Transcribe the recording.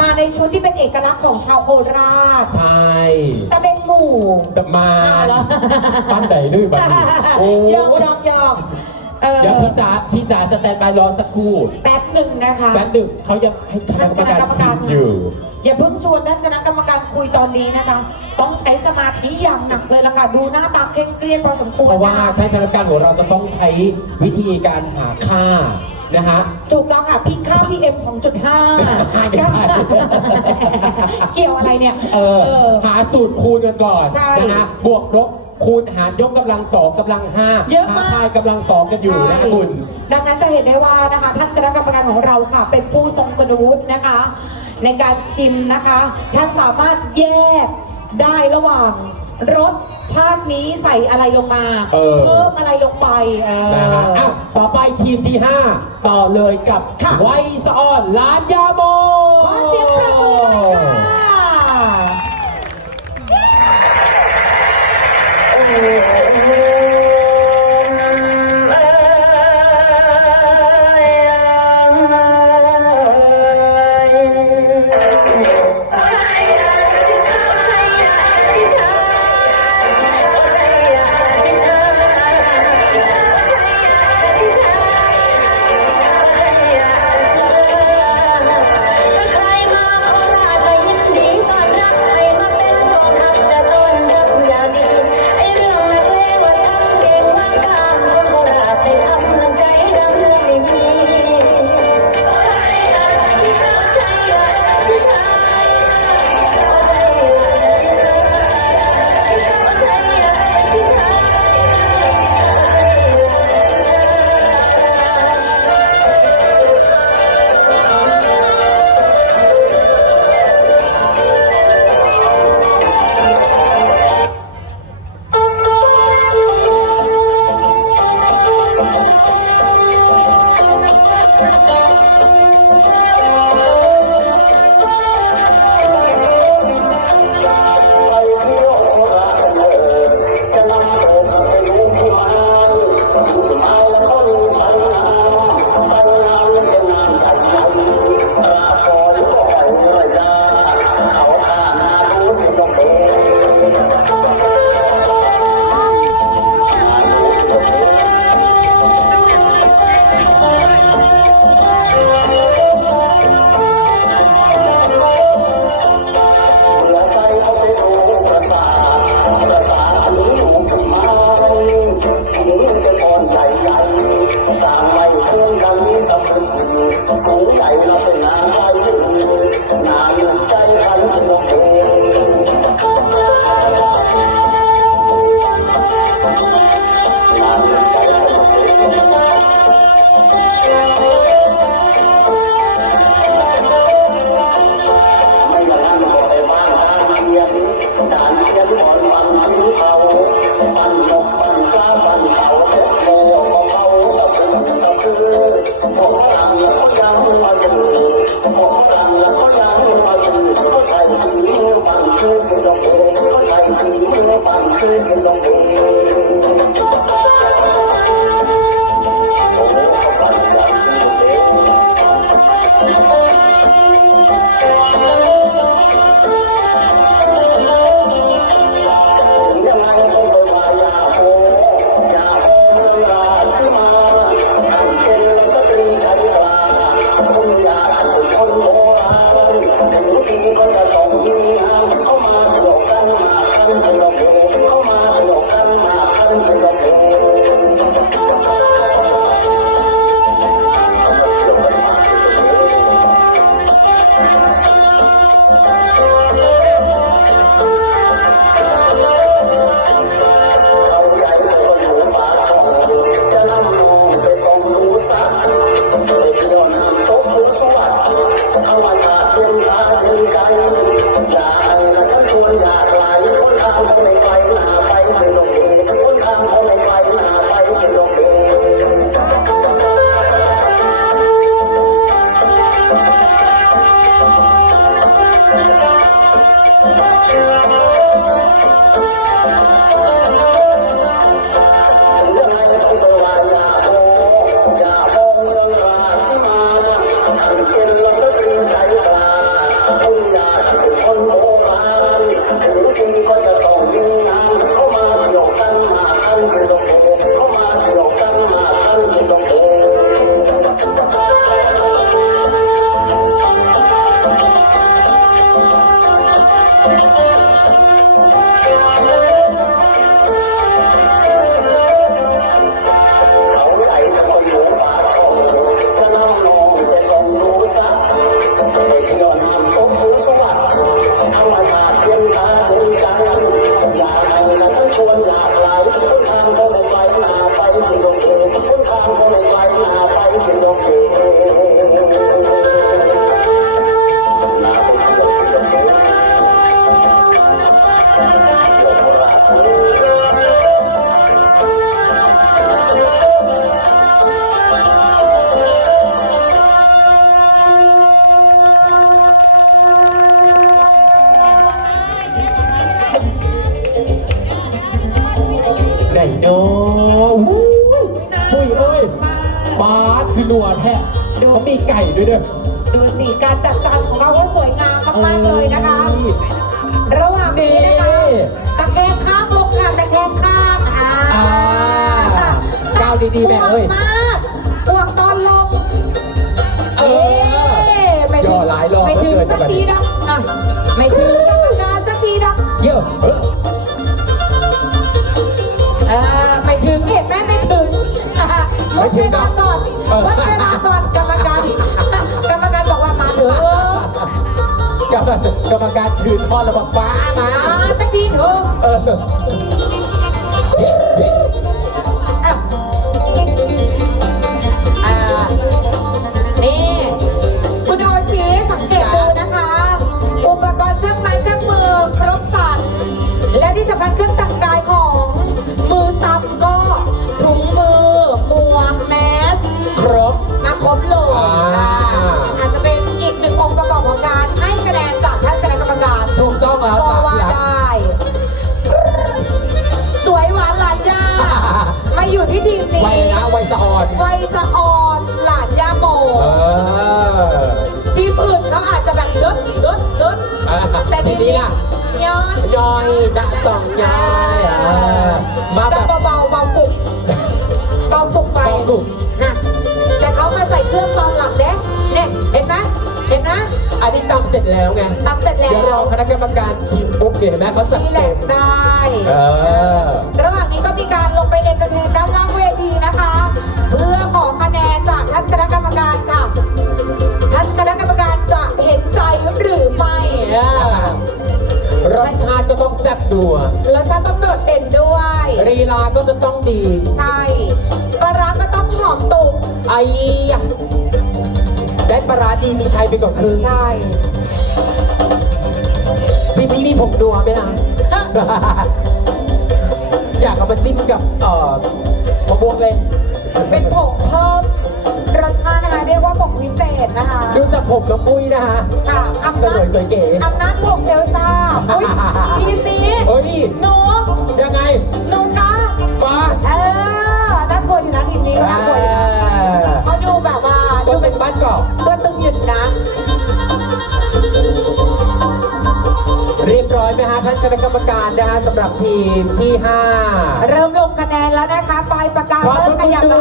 มาในชุดที่เป็นเอกลักษณ์ของชาวโคราชใช่แต่เป็นหมู่แต่มาอ้าวเหรอบ้านไหนด้วยบ้านนี้โอ้ยอมยอมยอมเออเดี๋ยวพี่จ๋าพี่จ๋าสแตนบายรอสักครู่แป๊บหนึ่งนะคะแป๊บหนึ่งเขายังให้คณะกรรมการชิมอยู่ อย่าเพิ่งชวนท่านคณะกรรมการคุยตอนนี้นะคะ ต้องใช้สมาธิอย่างหนักเลยล่ะค่ะ ดูหน้าตาเคร่งเครียดพอสมควรเพราะว่านะคะท่านคณะกรรมการของเราจะต้องใช้วิธีการหาค่า นะฮะ ถูกต้องค่ะพิกค่า PM 2.5ไม่ใช่เกี่ยวอะไรเนี่ย เออ หาสูตรคูณกันก่อนใช่นะฮะบวกลบคูณหารยกกำลังสองกำลังห้าเยอะมากหทายกำลังสองกันอยู่นะคุณ ดังนั้นจะเห็นได้ว่านะคะท่านคณะกรรมการของเราค่ะ เป็นผู้ทรงคุณวุฒินะคะ ในการชิมนะคะ ท่านสามารถแยกได้ระหว่าง รสชาตินี้ใส่อะไรลงมาเออเพิ่มอะไรลงไปเออ นะฮะอะต่อไปทีมที่ 5 ต่อเลยกับค่ะ ไวสะออนล้านยาโม ขอเสียงปรบมือหน่อยค่ะใค อู้ปุ้ยเอ้ยปาดคือหนัวแท้เขามีไก่ด้วยเด้อดูสิการจัดจานของเราก็สวยงามมากๆเลยนะคะ ระหว่างนี้นะคะตะแคงข้างลงค่ะตะแคงข้างอ่าก้าวดีๆแม่เอ้ยมากปวกตอนลง เอ๊ไม่ถึงไม่ถึงสักทีดอกไม่ถึงกรรมการสักทีดอกเยอะเออ เห็นไหมไม่ถึงวัดเวลาก่อนวัดเวลาก่อนกรรมการกรรมการบอกว่ามาเถอะกรรมการกรรมการถือช้อนแล้วบอกป้ามามาสักทีเถอะ ออนไวยสะออนหลานย่าโมเออ ทีมอื่นเขาอาจจะแบบเลิศเลิศเลิศอะแต่ทีทีมนี้นี้ล่ะย้อนย่อยดักสองย่อยอะมาแบแต่บ เบาๆเบาปุกเบาปุกไปเบาปุกนะแต่เขามาใส่เครื่องตอนหลังเด้เนี่ยเห็นไหมเห็นไหมอันนี้ตำเสร็จแล้วไง ตำเสร็จแล้เดี๋ยวรอวคณะกรรมการชิมปุ๊บเดี๋ยวเห็นไหมเขาจัดรีแลเต็กมซ์ได้ เออ กรรมการค่ะท่านคณะกรรมการจะเห็นใจหรือไม่อะรสชาติก็ต้องแซ่บดัวแล้วฉันต้องโดดเด่นด้วยรีลาก็จะต้องดี ใช่ปลาร้าก็ต้องหอมตุกไอ้ยะได้ปลาร้าดีมีชัยไปกว่าครึ่งใช่พี่พี่มีผมดัวไหมฮะอยากเอามาจิ้มกับเอ่อมะม่วงเล่นเป็นผงเพิ่ม รสชาตินะคะเรียกว่าผงพิเศษนะคะ ดูจากผมน้องปุ้ยนะฮะค่ะอำสนาวยจสวยเก๋ อำนาจผงเอลซ่าอุ้ยทีมนี้เฮ้ย หนูยังไงหนูคะป้าเออน่ากลัวอยู่นะทีมนี้ก็น่ากลัวอยู่นะเขาดูแบบว่าก็ดูเป็เป็นนบ้านเกาะตัวตึงหยุดนะ เรียบร้อยไหมฮะท่านคณะกรรมการนะฮะสำหรับทีมที่5เริ่มลงคะแนนแล้วนะคะปลายปากกาขอบเริ่คุมณขยับด้วย แล้ว